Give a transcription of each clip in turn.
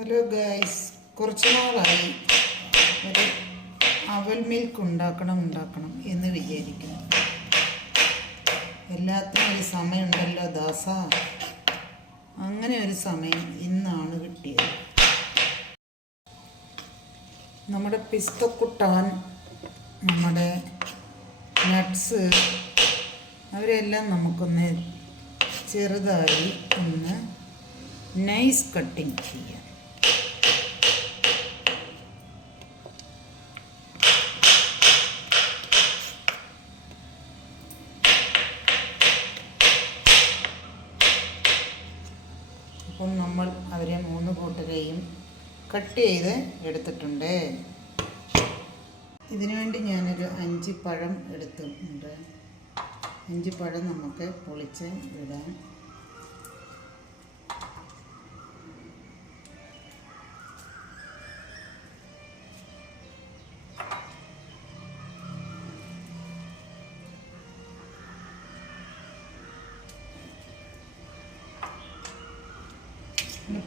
Hello guys, കുറച്ച് നാളായി ഒരു അവൽ മിൽക്ക് ഉണ്ടാക്കണം എന്ന് വിചാരിക്കുന്നു. എല്ലാത്തിനും ഒരു സമയമുണ്ടല്ലോ ദാസ. അങ്ങനെ ഒരു സമയം ഇന്നാണ് കിട്ടിയത്. നമ്മുടെ പിസ്തക്കുട്ടാൻ, നമ്മുടെ നട്ട്സ്, അവരെല്ലാം നമുക്കൊന്ന് ചെറുതായി ഒന്ന് നൈസ് കട്ടിങ് ചെയ്യാം. അപ്പോൾ നമ്മൾ അവരെ 3 കൂട്ടരെയും കട്ട് ചെയ്ത് എടുത്തിട്ടുണ്ട്. ഇതിനുവേണ്ടി ഞാനൊരു 5 പഴം എടുത്തിട്ടുണ്ട്. 5 പഴം നമുക്ക് പൊളിച്ച് ഇടാം.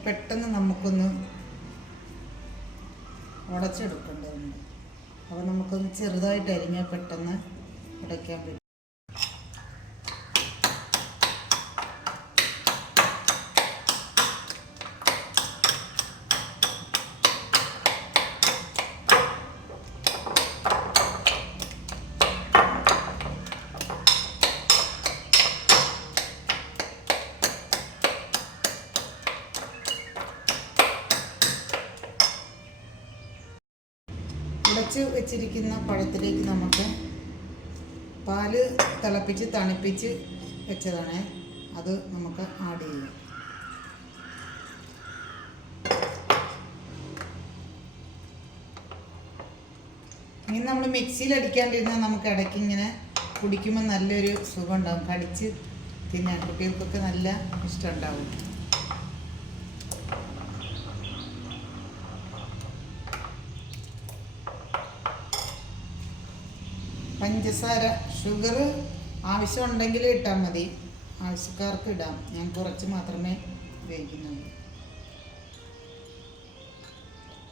പെട്ടെന്ന് നമുക്കൊന്ന് ഉടച്ചെടുക്കേണ്ടതുണ്ട്. അപ്പോൾ നമുക്കൊന്ന് ചെറുതായിട്ട് അരിഞ്ഞാൽ പെട്ടെന്ന് ഉടയ്ക്കാൻ പറ്റും. ഉടച്ച് വെച്ചിരിക്കുന്ന പഴത്തിലേക്ക് നമുക്ക് പാല് തിളപ്പിച്ച് തണുപ്പിച്ച് വെച്ചതാണ്, അത് നമുക്ക് ആഡ് ചെയ്യാം. ഇനി നമ്മൾ മിക്സിയിൽ അടിക്കാണ്ടിരുന്നാൽ നമുക്ക് ഇടയ്ക്ക് ഇങ്ങനെ കുടിക്കുമ്പോൾ നല്ലൊരു സുഖം ഉണ്ടാകും. കടിച്ച് തിന്നാൻ കുട്ടികൾക്കൊക്കെ നല്ല ഇഷ്ടമുണ്ടാവും. പഞ്ചസാര, ഷുഗർ ആവശ്യമുണ്ടെങ്കിൽ ഇട്ടാൽ മതി, ആവശ്യക്കാർക്ക് ഇടാം. ഞാൻ കുറച്ച് മാത്രമേ ഉപയോഗിക്കുന്നുള്ളൂ.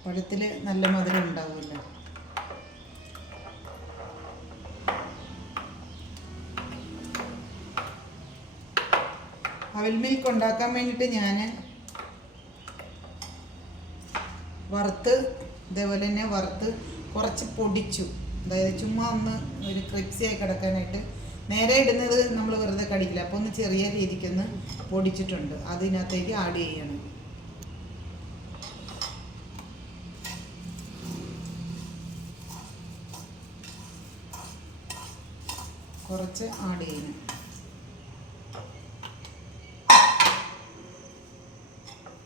പഴത്തിൽ നല്ല മധുരം ഉണ്ടാവുമല്ലോ. അവൽ മിൽക്ക് ഉണ്ടാക്കാൻ വേണ്ടിയിട്ട് ഞാൻ ഇതേപോലെ തന്നെ വറുത്ത് കുറച്ച് പൊടിച്ചു. അതായത് ചുമ്മാ ഒന്ന് ഒരു ക്രിപ്സിയായി കിടക്കാനായിട്ട്. നേരെ ഇടുന്നത് നമ്മൾ വെറുതെ കടിക്കില്ല, അപ്പോൾ ഒന്ന് ചെറിയ രീതിക്കൊന്ന് പൊടിച്ചിട്ടുണ്ട്, അതിനകത്തേക്ക് ആഡ് ചെയ്യണം. കുറച്ച് ആഡ് ചെയ്യണം.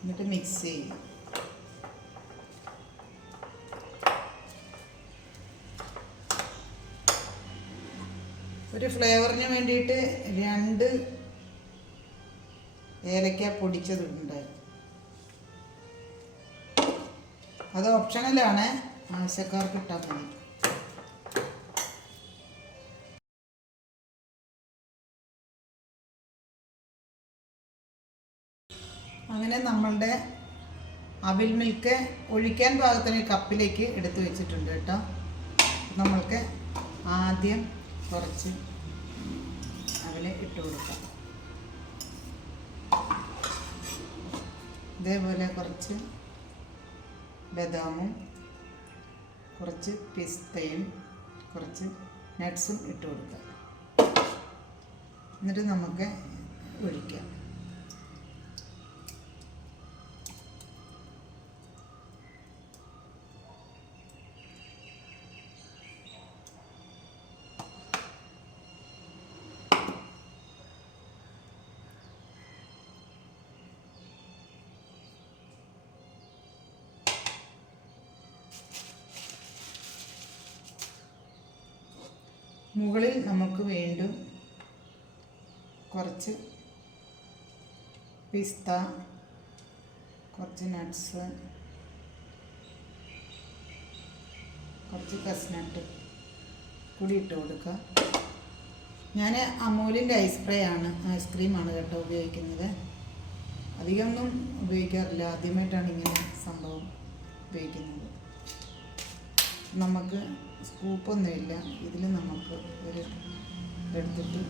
എന്നിട്ട് മിക്സ് ചെയ്യും. ഒരു ഫ്ലേവറിന് വേണ്ടിയിട്ട് 2 ഏലക്ക പൊടിച്ചതുണ്ട്. അത് ഓപ്ഷണലാണ്, ആവശ്യക്കാർക്ക് ഇട്ടാൽ മതി. അങ്ങനെ നമ്മളുടെ അവിൽ മിൽക്ക് ഒഴിക്കാൻ പാകത്തിന് കപ്പിലേക്ക് എടുത്തു വെച്ചിട്ടുണ്ട് കേട്ടോ. നമ്മൾക്ക് ആദ്യം കുറച്ച് അവല് ഇട്ട് കൊടുക്കാം. ഇതേപോലെ കുറച്ച് ബദാമും കുറച്ച് പിസ്തയും കുറച്ച് നട്ട്സും ഇട്ട് കൊടുക്കാം. എന്നിട്ട് നമുക്ക് ഒഴിക്കാം. മുകളിൽ നമുക്ക് വീണ്ടും കുറച്ച് പിസ്ത, കുറച്ച് നട്ട്സ്, കുറച്ച് കസ്നട്ട് കൂടി ഇട്ട് കൊടുക്കുക. ഞാൻ അമൂലിൻ്റെ ഐസ്ക്രീമാണ് കേട്ടോ ഉപയോഗിക്കുന്നത്. അധികമൊന്നും ഉപയോഗിക്കാറില്ല, ആദ്യമായിട്ടാണ് ഇങ്ങനെ സംഭവം ഉപയോഗിക്കുന്നത്. നമുക്ക് സ്കൂപ്പൊന്നുമില്ല, ഇതിൽ നമുക്ക് ഒരു എടുത്തിട്ട്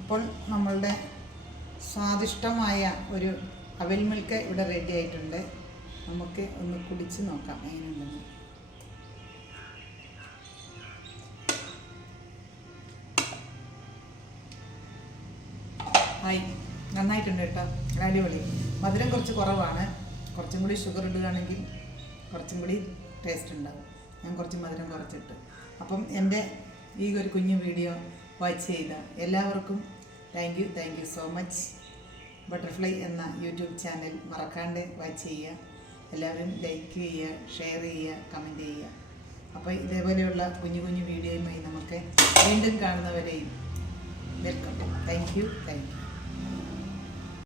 അപ്പോൾ നമ്മളുടെ സ്വാദിഷ്ടമായ ഒരു അവൽ മിൽക്ക് ഇവിടെ റെഡി ആയിട്ടുണ്ട്. നമുക്ക് ഒന്ന് കുടിച്ച് നോക്കാം എങ്ങനെയുണ്ടെന്ന്. ഹായ്, നന്നായിട്ടുണ്ട് കേട്ടോ, അടിപൊളി. മധുരം കുറച്ച് കുറവാണ്, കുറച്ചും കൂടി ഷുഗർ ഇടുകയാണെങ്കിൽ കുറച്ചും കൂടി ടേസ്റ്റ് ഉണ്ടാവും. ഞാൻ കുറച്ച് മധുരം കുറച്ചിട്ട്. അപ്പം എൻ്റെ ഈ ഒരു കുഞ്ഞു വീഡിയോ വാച്ച് ചെയ്ത എല്ലാവർക്കും thank you so much. Butterfly എന്ന യൂട്യൂബ് ചാനൽ മറക്കാണ്ട് വാച്ച് ചെയ്യുക. എല്ലാവരും ലൈക്ക് ചെയ്യുക, ഷെയർ ചെയ്യുക, കമൻറ്റ് ചെയ്യുക. അപ്പോൾ ഇതേപോലെയുള്ള കുഞ്ഞു കുഞ്ഞു വീഡിയോയുമായി നമുക്ക് വീണ്ടും കാണുന്നവരെയും വെൽക്കം. Thank you.